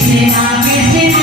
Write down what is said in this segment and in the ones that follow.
Krishna, Krishna.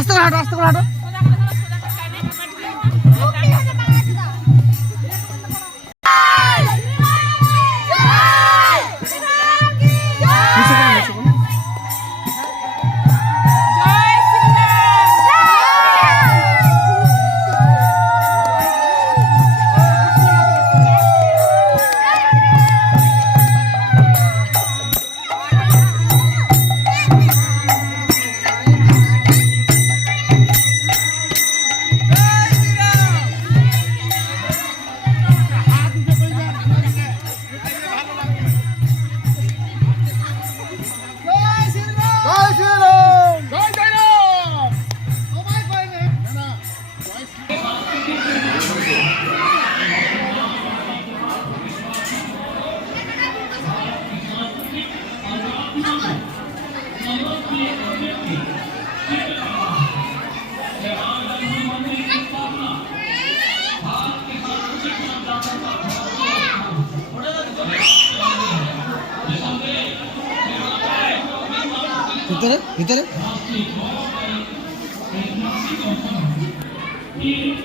రాస్తాడు రాస్తాడు 开赛了！开赛了！好快快呢！奶奶，快！ভিতরে ভিতরে